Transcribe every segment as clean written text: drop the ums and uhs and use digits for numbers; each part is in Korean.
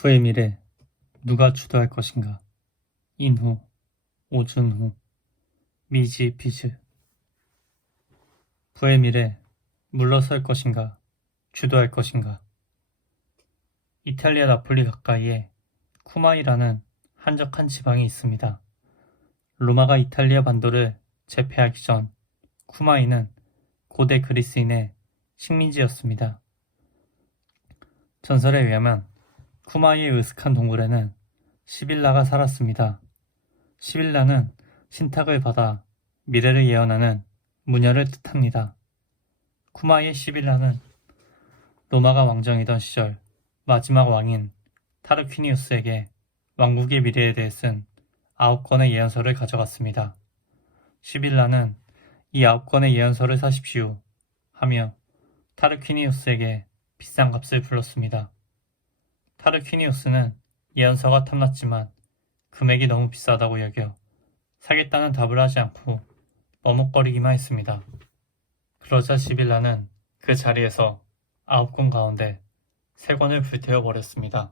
부의 미래 누가 주도할 것인가? 인후, 오준후, 미지 비즈. 부의 미래 물러설 것인가? 주도할 것인가? 이탈리아 나폴리 가까이에 쿠마이라는 한적한 지방이 있습니다. 로마가 이탈리아 반도를 제패하기 전 쿠마이는 고대 그리스인의 식민지였습니다. 전설에 의하면 쿠마이의 으슥한 동굴에는 시빌라가 살았습니다. 시빌라는 신탁을 받아 미래를 예언하는 무녀를 뜻합니다. 쿠마이의 시빌라는 로마가 왕정이던 시절 마지막 왕인 타르퀴니우스에게 왕국의 미래에 대해 쓴 9권의 예언서를 가져갔습니다. 시빌라는 이 9권의 예언서를 사십시오 하며 타르퀴니우스에게 비싼 값을 불렀습니다. 타르퀴니우스는 예언서가 탐났지만 금액이 너무 비싸다고 여겨 사겠다는 답을 하지 않고 머뭇거리기만 했습니다. 그러자 시빌라는 그 자리에서 9권 가운데 3권을 불태워 버렸습니다.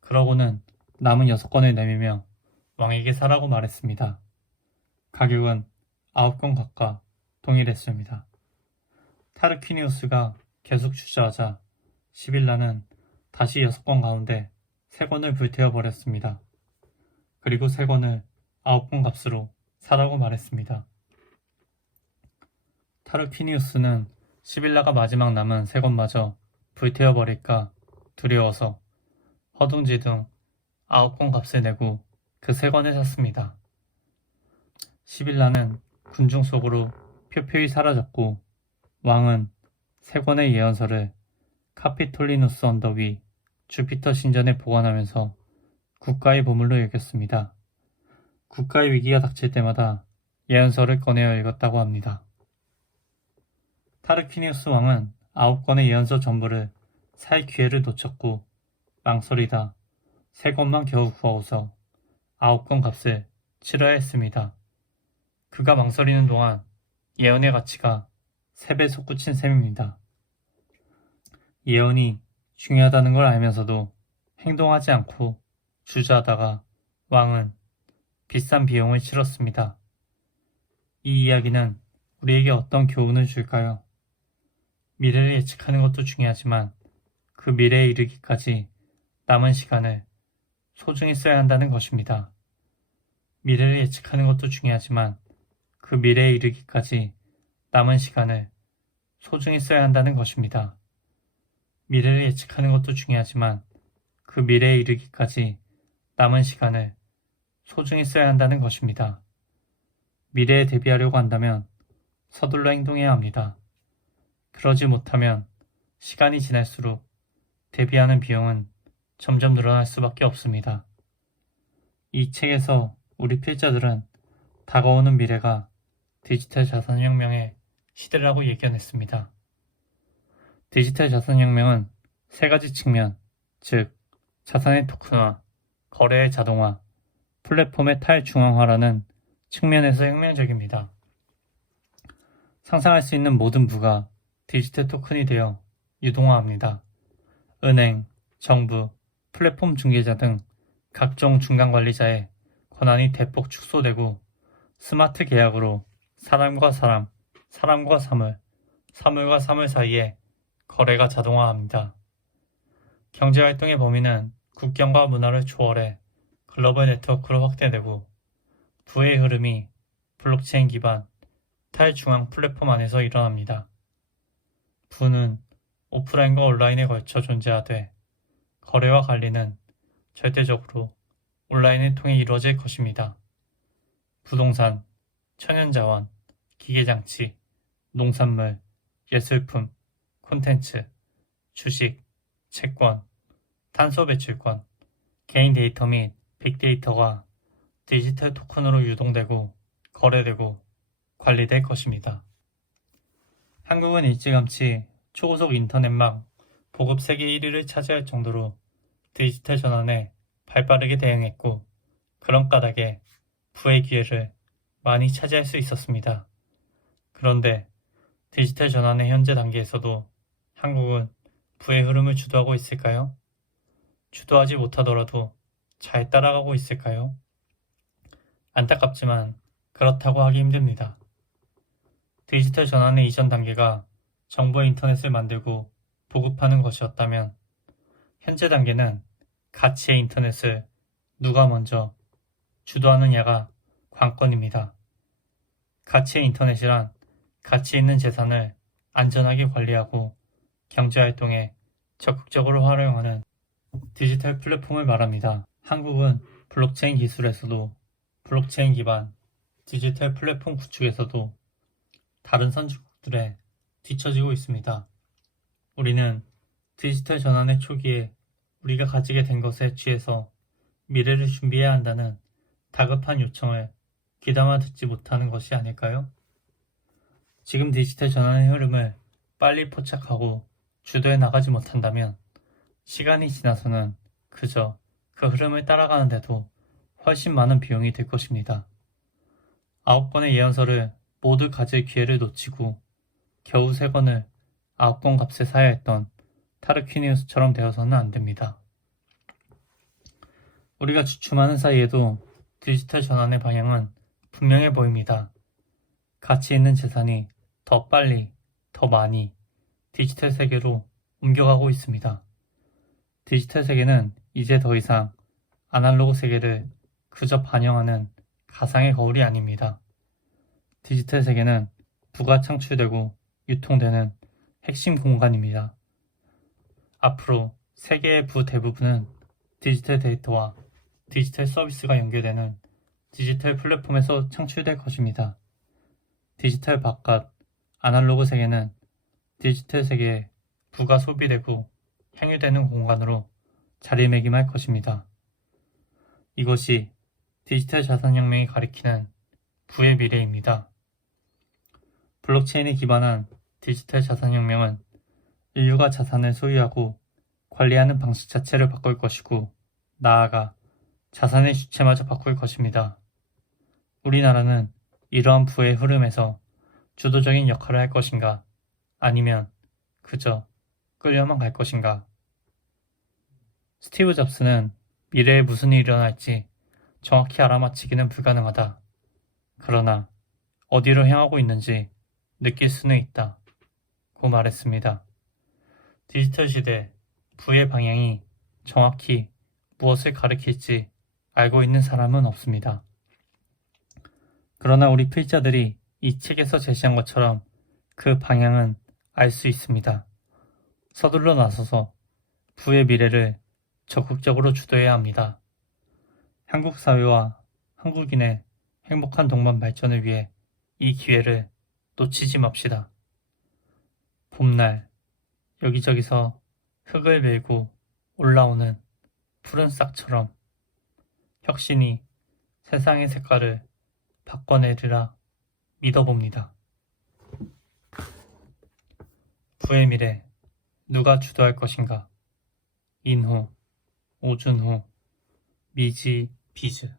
그러고는 남은 6권을 내밀며 왕에게 사라고 말했습니다. 가격은 9권 값과 동일했습니다. 타르퀴니우스가 계속 주저하자 시빌라는 다시 6권 가운데 3권을 불태워 버렸습니다. 그리고 3권을 9권 값으로 사라고 말했습니다. 타르퀴니우스는 시빌라가 마지막 남은 3권마저 불태워 버릴까 두려워서 허둥지둥 9권 값을 내고 그 3권을 샀습니다. 시빌라는 군중 속으로 표표히 사라졌고 왕은 3권의 예언서를 카피톨리누스 언덕 위 주피터 신전에 보관하면서 국가의 보물로 여겼습니다. 국가의 위기가 닥칠 때마다 예언서를 꺼내어 읽었다고 합니다. 타르퀴니우스 왕은 9권의 예언서 전부를 살 기회를 놓쳤고 망설이다 3권만 겨우 구하고서 9권 값을 치러야 했습니다. 그가 망설이는 동안 예언의 가치가 3배 솟구친 셈입니다. 예언이 중요하다는 걸 알면서도 행동하지 않고 주저하다가 왕은 비싼 비용을 치렀습니다. 이 이야기는 우리에게 어떤 교훈을 줄까요? 미래를 예측하는 것도 중요하지만 그 미래에 이르기까지 남은 시간을 소중히 써야 한다는 것입니다. 미래를 예측하는 것도 중요하지만 그 미래에 이르기까지 남은 시간을 소중히 써야 한다는 것입니다. 미래를 예측하는 것도 중요하지만 그 미래에 이르기까지 남은 시간을 소중히 써야 한다는 것입니다. 미래에 대비하려고 한다면 서둘러 행동해야 합니다. 그러지 못하면 시간이 지날수록 대비하는 비용은 점점 늘어날 수밖에 없습니다. 이 책에서 우리 필자들은 다가오는 미래가 디지털 자산혁명의 시대라고 예견했습니다. 디지털 자산혁명은 3가지 측면, 즉 자산의 토큰화, 거래의 자동화, 플랫폼의 탈중앙화라는 측면에서 혁명적입니다. 상상할 수 있는 모든 부가 디지털 토큰이 되어 유동화합니다. 은행, 정부, 플랫폼 중개자 등 각종 중간관리자의 권한이 대폭 축소되고 스마트 계약으로 사람과 사람, 사람과 사물, 사물과 사물 사이에 거래가 자동화합니다. 경제활동의 범위는 국경과 문화를 초월해 글로벌 네트워크로 확대되고 부의 흐름이 블록체인 기반 탈중앙 플랫폼 안에서 일어납니다. 부는 오프라인과 온라인에 걸쳐 존재하되 거래와 관리는 절대적으로 온라인을 통해 이루어질 것입니다. 부동산, 천연자원, 기계장치, 농산물, 예술품, 콘텐츠, 주식, 채권, 탄소 배출권, 개인 데이터 및 빅데이터가 디지털 토큰으로 유동되고 거래되고 관리될 것입니다. 한국은 일찌감치 초고속 인터넷망 보급 세계 1위를 차지할 정도로 디지털 전환에 발빠르게 대응했고 그런 까닭에 부의 기회를 많이 차지할 수 있었습니다. 그런데 디지털 전환의 현재 단계에서도 한국은 부의 흐름을 주도하고 있을까요? 주도하지 못하더라도 잘 따라가고 있을까요? 안타깝지만 그렇다고 하기 힘듭니다. 디지털 전환의 이전 단계가 정보 인터넷을 만들고 보급하는 것이었다면 현재 단계는 가치의 인터넷을 누가 먼저 주도하느냐가 관건입니다. 가치의 인터넷이란 가치 있는 재산을 안전하게 관리하고 경제활동에 적극적으로 활용하는 디지털 플랫폼을 말합니다. 한국은 블록체인 기술에서도 블록체인 기반 디지털 플랫폼 구축에서도 다른 선진국들에 뒤처지고 있습니다. 우리는 디지털 전환의 초기에 우리가 가지게 된 것에 취해서 미래를 준비해야 한다는 다급한 요청을 귀담아 듣지 못하는 것이 아닐까요? 지금 디지털 전환의 흐름을 빨리 포착하고 주도해 나가지 못한다면 시간이 지나서는 그저 그 흐름을 따라가는데도 훨씬 많은 비용이 들 것입니다. 9권의 예언서를 모두 가질 기회를 놓치고 겨우 3권을 9권 값에 사야 했던 타르퀴니우스처럼 되어서는 안 됩니다. 우리가 주춤하는 사이에도 디지털 전환의 방향은 분명해 보입니다. 가치 있는 재산이 더 빨리, 더 많이 디지털 세계로 옮겨가고 있습니다. 디지털 세계는 이제 더 이상 아날로그 세계를 그저 반영하는 가상의 거울이 아닙니다. 디지털 세계는 부가 창출되고 유통되는 핵심 공간입니다. 앞으로 세계의 부 대부분은 디지털 데이터와 디지털 서비스가 연결되는 디지털 플랫폼에서 창출될 것입니다. 디지털 바깥 아날로그 세계는 디지털 세계에 부가 소비되고 향유되는 공간으로 자리매김할 것입니다. 이것이 디지털 자산혁명이 가리키는 부의 미래입니다. 블록체인에 기반한 디지털 자산혁명은 인류가 자산을 소유하고 관리하는 방식 자체를 바꿀 것이고 나아가 자산의 주체마저 바꿀 것입니다. 우리나라는 이러한 부의 흐름에서 주도적인 역할을 할 것인가 아니면 그저 끌려만 갈 것인가. 스티브 잡스는 미래에 무슨 일이 일어날지 정확히 알아맞히기는 불가능하다. 그러나 어디로 향하고 있는지 느낄 수는 있다. 고 말했습니다. 디지털 시대 부의 방향이 정확히 무엇을 가리킬지 알고 있는 사람은 없습니다. 그러나 우리 필자들이 이 책에서 제시한 것처럼 그 방향은 알 수 있습니다. 서둘러 나서서 부의 미래를 적극적으로 주도해야 합니다. 한국 사회와 한국인의 행복한 동반 발전을 위해 이 기회를 놓치지 맙시다. 봄날 여기저기서 흙을 밀고 올라오는 푸른 싹처럼 혁신이 세상의 색깔을 바꿔내리라 믿어봅니다. 부의 미래 누가 주도할 것인가? 인후, 오준후, 미지, 비즈